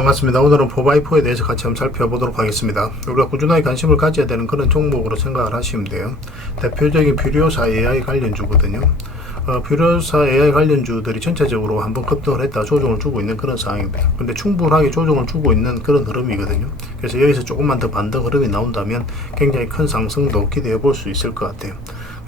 반갑습니다. 오늘은 4x4에 대해서 같이 한번 살펴보도록 하겠습니다. 우리가 꾸준하게 관심을 가져야 되는 그런 종목으로 생각을 하시면 돼요. 대표적인 퓨리오사 AI 관련주거든요. 어, 퓨리오사 AI 관련주들이 전체적으로 한번 급등을 했다 조정을 주고 있는 그런 상황입니다. 근데 충분하게 조정을 주고 있는 그런 흐름이거든요. 그래서 여기서 조금만 더 반등 흐름이 나온다면 굉장히 큰 상승도 기대해 볼 수 있을 것 같아요.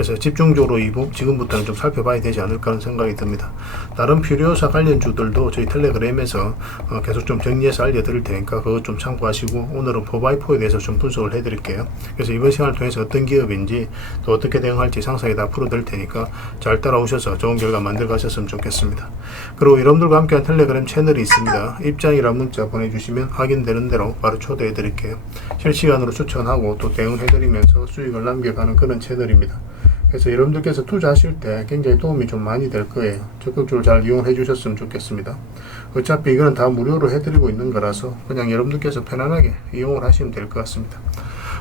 그래서 집중적으로 이 부, 지금부터는 좀 살펴봐야 되지 않을까 하는 생각이 듭니다. 다른 퓨리오사 관련 주들도 저희 텔레그램에서 어, 계속 좀 정리해서 알려드릴 테니까 그것 좀 참고하시고 오늘은 4x4에 대해서 좀 분석을 해드릴게요. 그래서 이번 시간을 통해서 어떤 기업인지 또 어떻게 대응할지 상세히 다 풀어드릴 테니까 잘 따라오셔서 좋은 결과 만들어 가셨으면 좋겠습니다. 그리고 여러분들과 함께한 텔레그램 채널이 있습니다. 입장이란 문자 보내주시면 확인되는 대로 바로 초대해 드릴게요. 실시간으로 추천하고 또 대응해 드리면서 수익을 남겨가는 그런 채널입니다. 그래서 여러분들께서 투자하실 때 굉장히 도움이 좀 많이 될 거예요. 적극적으로 잘 이용해 주셨으면 좋겠습니다. 어차피 이거는 다 무료로 해드리고 있는 거라서 그냥 여러분들께서 편안하게 이용을 하시면 될 것 같습니다.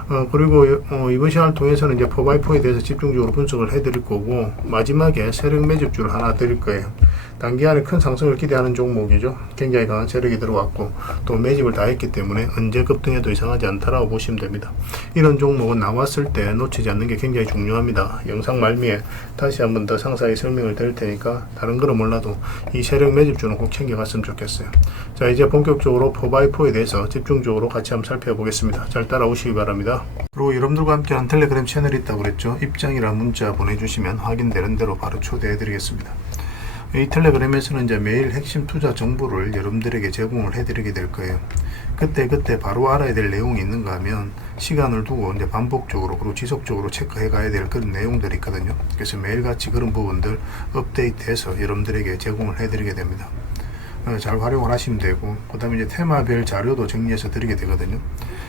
어, 그리고 어, 이번 시간을 통해서는 이제 4x4에 대해서 집중적으로 분석을 해드릴 거고 마지막에 세력 매집주를 하나 드릴 거예요. 단기간에 큰 상승을 기대하는 종목이죠. 굉장히 강한 세력이 들어왔고 또 매집을 다 했기 때문에 언제 급등해도 이상하지 않다라고 보시면 됩니다. 이런 종목은 나왔을 때 놓치지 않는 게 굉장히 중요합니다. 영상 말미에 다시 한번 더 상세히 설명을 드릴 테니까 다른 거는 몰라도 이 세력 매집주는 꼭 챙겨갔으면 좋겠어요. 자 이제 본격적으로 4x4에 대해서 집중적으로 같이 한번 살펴보겠습니다. 잘 따라오시기 바랍니다. 그리고 여러분들과 함께한 텔레그램 채널이 있다고 그랬죠. 입장이라 문자 보내주시면 확인되는 대로 바로 초대해 드리겠습니다. 이 텔레그램에서는 이제 매일 핵심 투자 정보를 여러분들에게 제공을 해드리게 될 거예요. 그때 그때 바로 알아야 될 내용이 있는가 하면 시간을 두고 이제 반복적으로 그리고 지속적으로 체크해 가야 될 그런 내용들이 있거든요. 그래서 매일같이 그런 부분들 업데이트해서 여러분들에게 제공을 해드리게 됩니다. 어, 잘 활용을 하시면 되고 그 다음에 이제 테마별 자료도 정리해서 드리게 되거든요.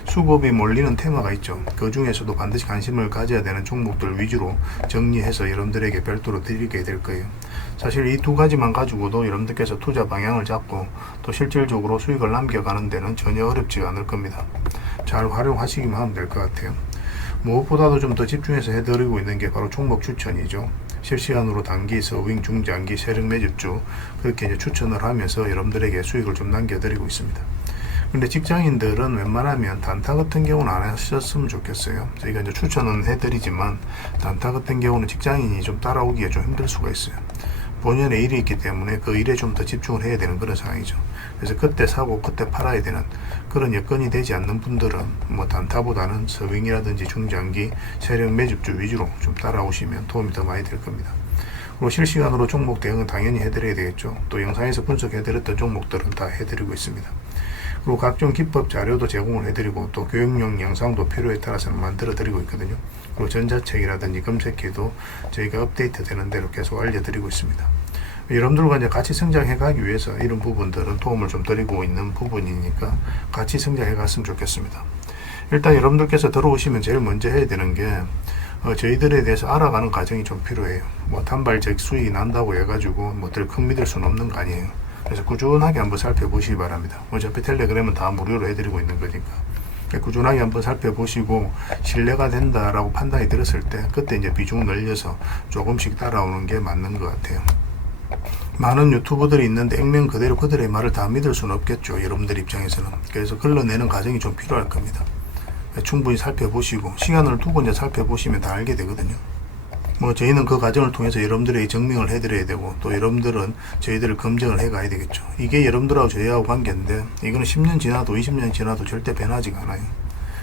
수급이 몰리는 테마가 있죠. 그 중에서도 반드시 관심을 가져야 되는 종목들 위주로 정리해서 여러분들에게 별도로 드리게 될 거예요. 사실 이 두 가지만 가지고도 여러분들께서 투자 방향을 잡고 또 실질적으로 수익을 남겨가는 데는 전혀 어렵지 않을 겁니다. 잘 활용하시기만 하면 될 것 같아요. 무엇보다도 좀 더 집중해서 해드리고 있는 게 바로 종목 추천이죠 실시간으로 단기, 서윙, 중장기, 세력 매집주 그렇게 이제 추천을 하면서 여러분들에게 수익을 좀 남겨드리고 있습니다. 근데 직장인들은 웬만하면 단타 같은 경우는 안 하셨으면 좋겠어요. 저희가 이제 추천은 해드리지만 단타 같은 경우는 직장인이 좀 따라오기가 좀 힘들 수가 있어요. 본연의 일이 있기 때문에 그 일에 좀 더 집중을 해야 되는 그런 상황이죠. 그래서 그때 사고 그때 팔아야 되는 그런 여건이 되지 않는 분들은 뭐 단타보다는 서윙이라든지 중장기 세력 매집주 위주로 좀 따라오시면 도움이 더 많이 될 겁니다. 그리고 실시간으로 종목 대응은 당연히 해드려야 되겠죠. 또 영상에서 분석해드렸던 종목들은 다 해드리고 있습니다. 그리고 각종 기법 자료도 제공을 해드리고 또 교육용 영상도 필요에 따라서는 만들어 드리고 있거든요. 그리고 전자책이라든지 검색기도 저희가 업데이트 되는 대로 계속 알려드리고 있습니다. 여러분들과 이제 같이 성장해 가기 위해서 이런 부분들은 도움을 좀 드리고 있는 부분이니까 같이 성장해 갔으면 좋겠습니다. 일단 여러분들께서 들어오시면 제일 먼저 해야 되는 게 어, 저희들에 대해서 알아가는 과정이 좀 필요해요. 뭐 단발적 수익이 난다고 해가지고 뭐들 큰 믿을 수는 없는 거 아니에요. 그래서 꾸준하게 한번 살펴보시기 바랍니다. 어차피 텔레그램은 다 무료로 해드리고 있는 거니까. 꾸준하게 한번 살펴보시고 신뢰가 된다라고 판단이 들었을 때 그때 이제 비중을 늘려서 조금씩 따라오는 게 맞는 것 같아요. 많은 유튜버들이 있는데 액면 그대로 그들의 말을 다 믿을 수는 없겠죠. 여러분들 입장에서는. 그래서 걸러내는 과정이 좀 필요할 겁니다. 충분히 살펴보시고 시간을 두고 이제 살펴보시면 다 알게 되거든요. 뭐 저희는 그 과정을 통해서 여러분들에게 증명을 해드려야 되고 또 여러분들은 저희들을 검증을 해가야 되겠죠. 이게 여러분들하고 저희하고 관계인데 이거는 10년 지나도 20년 지나도 절대 변하지가 않아요.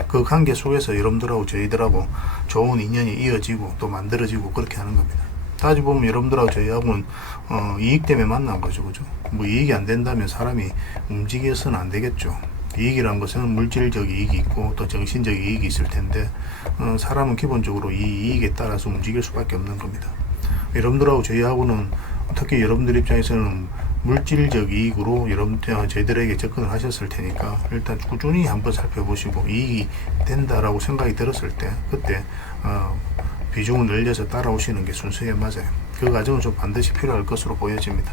그 관계 속에서 여러분들하고 저희들하고 좋은 인연이 이어지고 또 만들어지고 그렇게 하는 겁니다. 따지 보면 여러분들하고 저희하고는 어, 이익 때문에 만난 거죠. 그죠? 뭐 이익이 안 된다면 사람이 움직여서는 안 되겠죠. 이익이란 것은 물질적 이익이 있고 또 정신적 이익이 있을 텐데 어, 사람은 기본적으로 이 이익에 따라서 움직일 수밖에 없는 겁니다. 여러분들하고 저희하고는 특히 여러분들 입장에서는 물질적 이익으로 여러분 저희들에게 접근을 하셨을 테니까 일단 꾸준히 한번 살펴보시고 이익이 된다라고 생각이 들었을 때 그때 어, 비중을 늘려서 따라오시는 게 순서에 맞아요. 그 과정은 좀 반드시 필요할 것으로 보여집니다.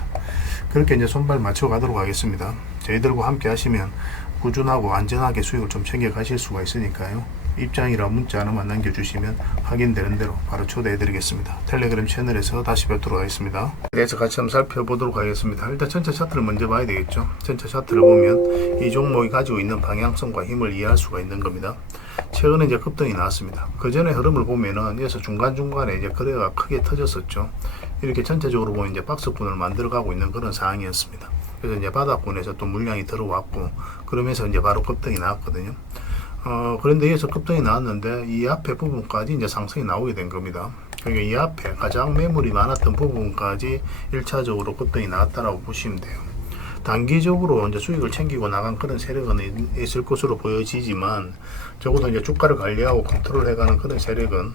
그렇게 이제 손발 맞춰 가도록 하겠습니다. 저희들과 함께 하시면 꾸준하고 안전하게 수익을 좀 챙겨 가실 수가 있으니까요. 입장이라 문자 하나만 남겨주시면 확인되는 대로 바로 초대해드리겠습니다. 텔레그램 채널에서 다시 뵙도록 하겠습니다. 그래서 같이 한번 살펴보도록 하겠습니다. 일단 전체 차트를 먼저 봐야 되겠죠. 전체 차트를 보면 이 종목이 가지고 있는 방향성과 힘을 이해할 수가 있는 겁니다. 최근에 이제 급등이 나왔습니다. 그 전에 흐름을 보면은 여기서 중간중간에 이제 거래가 크게 터졌었죠. 이렇게 전체적으로 보면 이제 박스권을 만들어가고 있는 그런 상황이었습니다. 그래서 이제 바닥권에서 또 물량이 들어왔고 그러면서 이제 바로 급등이 나왔거든요. 어, 그런데 여기서 급등이 나왔는데 이 앞에 부분까지 이제 상승이 나오게 된 겁니다. 그러니까 이 앞에 가장 매물이 많았던 부분까지 1차적으로 급등이 나왔다라고 보시면 돼요. 단기적으로 이제 수익을 챙기고 나간 그런 세력은 있- 있을 것으로 보여지지만 적어도 이제 주가를 관리하고 컨트롤해가는 그런 세력은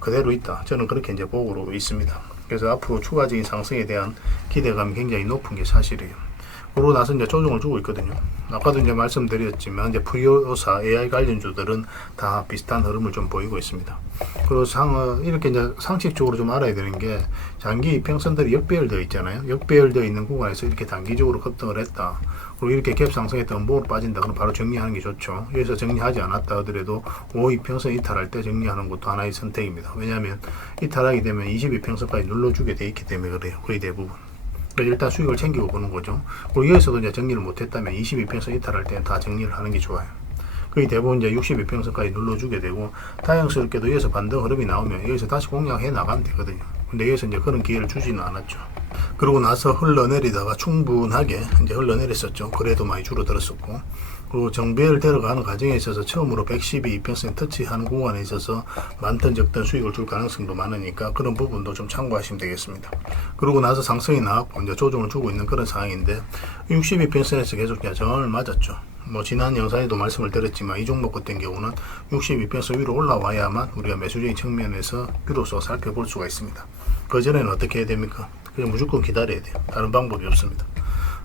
그대로 있다. 저는 그렇게 이제 보고 있습니다. 그래서 앞으로 추가적인 상승에 대한 기대감이 굉장히 높은 게 사실이에요. 그러고 나서 이제 조정을 주고 있거든요. 아까도 이제 말씀드렸지만 이제 부여사 AI 관련주들은 다 비슷한 흐름을 좀 보이고 있습니다. 그리고 상 어, 이렇게 이제 상식적으로 좀 알아야 되는 게 장기 이평선들이 역배열되어 있잖아요. 역배열되어 있는 구간에서 이렇게 단기적으로 급등을 했다. 그리고 이렇게 갭 상승했다 음봉으로 빠진다. 그럼 바로 정리하는 게 좋죠. 여기서 정리하지 않았다 하더라도 5이평선 이탈할 때 정리하는 것도 하나의 선택입니다. 왜냐하면 이탈하게 되면 22평선까지 눌러주게 돼 있기 때문에 그래요. 거의 대부분. 일단 수익을 챙기고 보는 거죠. 그리고 여기서도 이제 정리를 못했다면 22평선 이탈할 때는 다 정리를 하는 게 좋아요. 거의 대부분 이제 62평선까지 눌러주게 되고 다양스럽게도 여기서 반등 흐름이 나오면 여기서 다시 공략해 나가면 되거든요. 근데 여기서 이제 그런 기회를 주지는 않았죠. 그러고 나서 흘러내리다가 충분하게 이제 흘러내렸었죠. 그래도 많이 줄어들었었고 그리고 정배를 데려가는 과정에 있어서 처음으로 112, 2평선 터치하는 구간에 있어서 많든 적든 수익을 줄 가능성도 많으니까 그런 부분도 좀 참고하시면 되겠습니다. 그러고 나서 상승이 나왔고 이제 조정을 주고 있는 그런 상황인데 62평선에서 계속 그냥 저항을 맞았죠. 뭐 지난 영상에도 말씀을 드렸지만 이 종목 같은 경우는 62평선 위로 올라와야만 우리가 매수적인 측면에서 비로소 살펴볼 수가 있습니다. 그 전에는 어떻게 해야 됩니까? 그냥 무조건 기다려야 돼요. 다른 방법이 없습니다.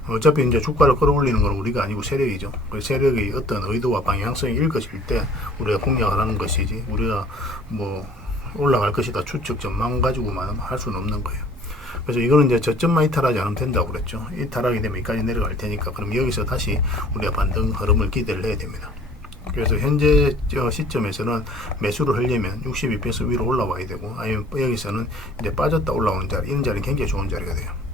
어차피 이제 주가를 끌어올리는 건 우리가 아니고 세력이죠. 그 세력의 어떤 의도와 방향성이 읽어질 때 우리가 공략을 하는 것이지 우리가 뭐 올라갈 것이다 추측 전망 가지고만 할 수는 없는 거예요. 그래서 이거는 이제 저점만 이탈하지 않으면 된다고 그랬죠. 이탈하게 되면 여기까지 내려갈 테니까 그럼 여기서 다시 우리가 반등 흐름을 기대를 해야 됩니다. 그래서 현재 저 시점에서는 매수를 하려면 62평선 위로 올라와야 되고 아니면 여기서는 이제 빠졌다 올라오는 자리 이런 자리는 굉장히 좋은 자리가 돼요.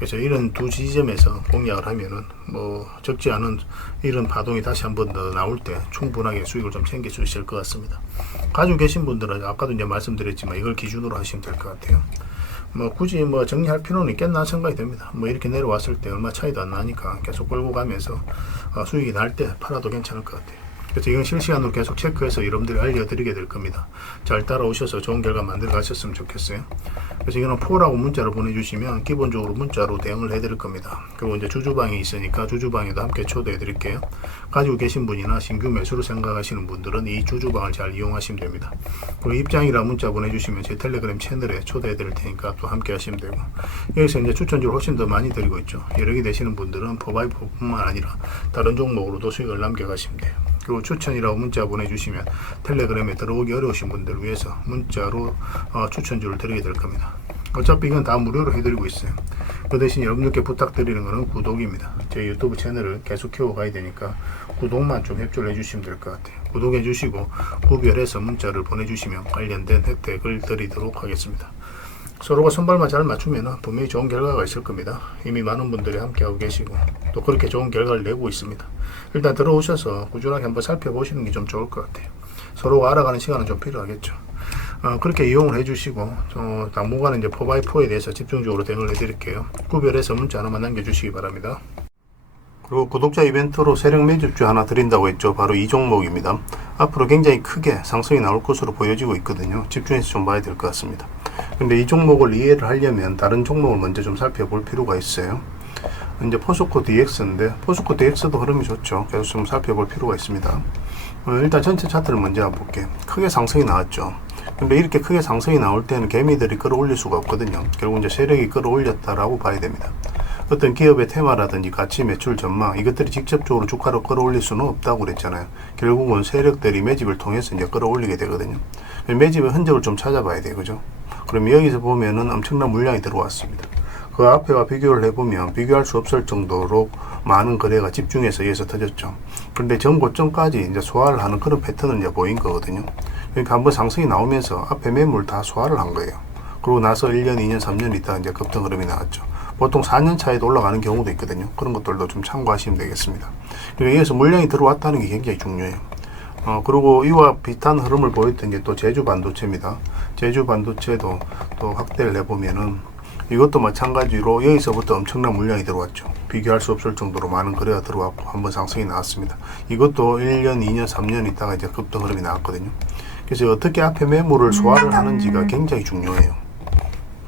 그래서 이런 두 지점에서 공략을 하면은 뭐 적지 않은 이런 파동이 다시 한 번 더 나올 때 충분하게 수익을 좀 챙길 수 있을 것 같습니다. 가지고 계신 분들은 아까도 이제 말씀드렸지만 이걸 기준으로 하시면 될 것 같아요. 뭐 굳이 뭐 정리할 필요는 있겠나 생각이 됩니다. 뭐 이렇게 내려왔을 때 얼마 차이도 안 나니까 계속 끌고 가면서 어, 수익이 날 때 팔아도 괜찮을 것 같아요. 그래서 이건 실시간으로 계속 체크해서 여러분들이 알려드리게 될 겁니다. 잘 따라오셔서 좋은 결과 만들어 가셨으면 좋겠어요. 그래서 이거는 포라고 문자를 보내주시면 기본적으로 문자로 대응을 해드릴 겁니다. 그리고 이제 주주방이 있으니까 주주방에도 함께 초대해 드릴게요. 가지고 계신 분이나 신규 매수를 생각하시는 분들은 이 주주방을 잘 이용하시면 됩니다. 그리고 입장이라 문자 보내주시면 제 텔레그램 채널에 초대해 드릴 테니까 또 함께 하시면 되고 여기서 이제 추천주를 훨씬 더 많이 드리고 있죠. 개 되시는 분들은 포바이포뿐만 아니라 다른 종목으로도 수익을 남겨가시면 돼요. 그리고 추천이라고 문자 보내주시면 텔레그램에 들어오기 어려우신 분들을 위해서 문자로 어, 추천주를 드리게 될 겁니다. 어차피 이건 다 무료로 해드리고 있어요. 그 대신 여러분들께 부탁드리는 것은 구독입니다. 제 유튜브 채널을 계속 키워가야 되니까 구독만 좀 협조를 해주시면 될 것 같아요. 구독해 주시고 구별해서 문자를 보내주시면 관련된 혜택을 드리도록 하겠습니다. 서로가 손발만 잘 맞추면 분명히 좋은 결과가 있을 겁니다. 이미 많은 분들이 함께하고 계시고 또 그렇게 좋은 결과를 내고 있습니다. 일단 들어오셔서 꾸준하게 한번 살펴보시는 게 좀 좋을 것 같아요. 서로가 알아가는 시간은 좀 필요하겠죠. 어, 그렇게 이용을 해주시고 어, 당분간은 이제 4x4에 대해서 집중적으로 대응을 해드릴게요. 구별해서 문자 하나만 남겨주시기 바랍니다. 그리고 구독자 이벤트로 세력 매집주 하나 드린다고 했죠. 바로 이 종목입니다. 앞으로 굉장히 크게 상승이 나올 것으로 보여지고 있거든요. 집중해서 좀 봐야 될 것 같습니다. 근데 이 종목을 이해를 하려면 다른 종목을 먼저 좀 살펴볼 필요가 있어요. 이제 포스코 DX인데 포스코 DX도 흐름이 좋죠. 계속 좀 살펴볼 필요가 있습니다. 어, 일단 전체 차트를 먼저 볼게요. 크게 상승이 나왔죠. 근데 이렇게 크게 상승이 나올 때는 개미들이 끌어올릴 수가 없거든요. 결국 이제 세력이 끌어올렸다라고 봐야 됩니다. 어떤 기업의 테마라든지 가치 매출 전망 이것들이 직접적으로 주가를 끌어올릴 수는 없다고 그랬잖아요. 결국은 세력들이 매집을 통해서 이제 끌어올리게 되거든요. 매집의 흔적을 좀 찾아봐야 돼요, 그죠? 그럼 여기서 보면은 엄청난 물량이 들어왔습니다. 그그 앞에와 비교를 해보면 비교할 수 없을 정도로 많은 거래가 집중해서 의해서 터졌죠. 그런데 전 고점까지 이제 소화를 하는 그런 패턴을 이제 보인 거거든요. 그러니까 한번 상승이 나오면서 앞에 매물 다 소화를 한 거예요. 그러고 나서 1년, 2년, 3년 있다가 이제 급등 흐름이 나왔죠. 보통 4년 차에도 올라가는 경우도 있거든요. 그런 것들도 좀 참고하시면 되겠습니다. 그리고 여기서 물량이 들어왔다는 게 굉장히 중요해요. 어, 그리고 이와 비슷한 흐름을 보였던 게 또 제주 반도체입니다. 제주 반도체도 또 확대를 해보면은 이것도 마찬가지로 여기서부터 엄청난 물량이 들어왔죠. 비교할 수 없을 정도로 많은 거래가 들어왔고 한번 상승이 나왔습니다. 이것도 1년, 2년, 3년 있다가 이제 급등 흐름이 나왔거든요. 그래서 어떻게 앞에 매물을 소화를 하는지가 굉장히 중요해요.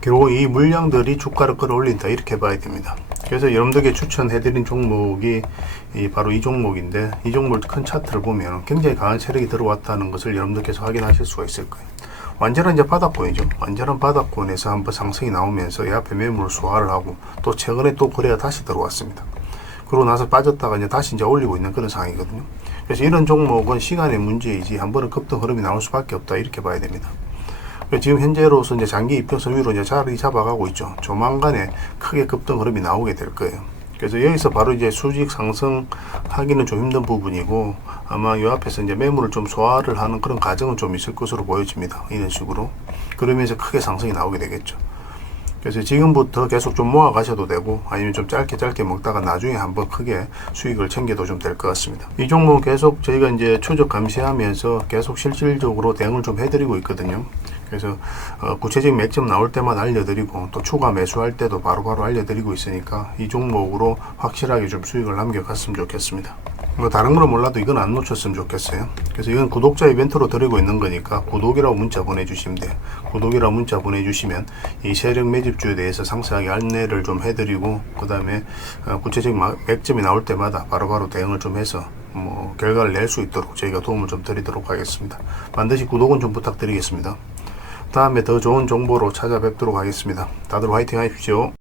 결국 이 물량들이 주가를 끌어올린다 이렇게 봐야 됩니다. 그래서 여러분들께 추천해드린 종목이 이 바로 이 종목인데 이 종목 큰 차트를 보면 굉장히 강한 세력이 들어왔다는 것을 여러분들께서 확인하실 수가 있을 거예요. 완전한 이제 바닥권이죠. 완전한 바닥권에서 한번 상승이 나오면서 이 앞에 매물을 소화를 하고 또 최근에 또 거래가 다시 들어왔습니다. 그러고 나서 빠졌다가 이제 다시 이제 올리고 있는 그런 상황이거든요. 그래서 이런 종목은 시간의 문제이지 한 번은 급등 흐름이 나올 수밖에 없다 이렇게 봐야 됩니다. 지금 현재로서 이제 장기 이평선 위로 이제 자리 잡아가고 있죠. 조만간에 크게 급등 흐름이 나오게 될 거예요. 그래서 여기서 바로 이제 수직 상승하기는 좀 힘든 부분이고 아마 이 앞에서 이제 매물을 좀 소화를 하는 그런 과정은 좀 있을 것으로 보여집니다. 이런 식으로 그러면서 크게 상승이 나오게 되겠죠. 그래서 지금부터 계속 좀 모아 가셔도 되고 아니면 좀 짧게 짧게 먹다가 나중에 한번 크게 수익을 챙겨도 좀 될 것 같습니다. 이 종목은 계속 저희가 이제 추적 감시하면서 계속 실질적으로 대응을 좀 해드리고 있거든요. 그래서 어, 구체적인 맥점 나올 때만 알려드리고 또 추가 매수할 때도 바로 바로 알려드리고 있으니까 이 종목으로 확실하게 좀 수익을 남겨갔으면 좋겠습니다. 뭐 다른 거는 몰라도 이건 안 놓쳤으면 좋겠어요. 그래서 이건 구독자 이벤트로 드리고 있는 거니까 구독이라고 문자 보내주시면 돼요. 구독이라고 문자 보내주시면 이 세력 매집주에 대해서 상세하게 안내를 좀 해드리고 그 다음에 어, 구체적인 마- 맥점이 나올 때마다 바로 바로 대응을 좀 해서 뭐 결과를 낼 수 있도록 저희가 도움을 좀 드리도록 하겠습니다. 반드시 구독은 좀 부탁드리겠습니다. 다음에 더 좋은 정보로 찾아뵙도록 하겠습니다. 다들 화이팅 하십시오.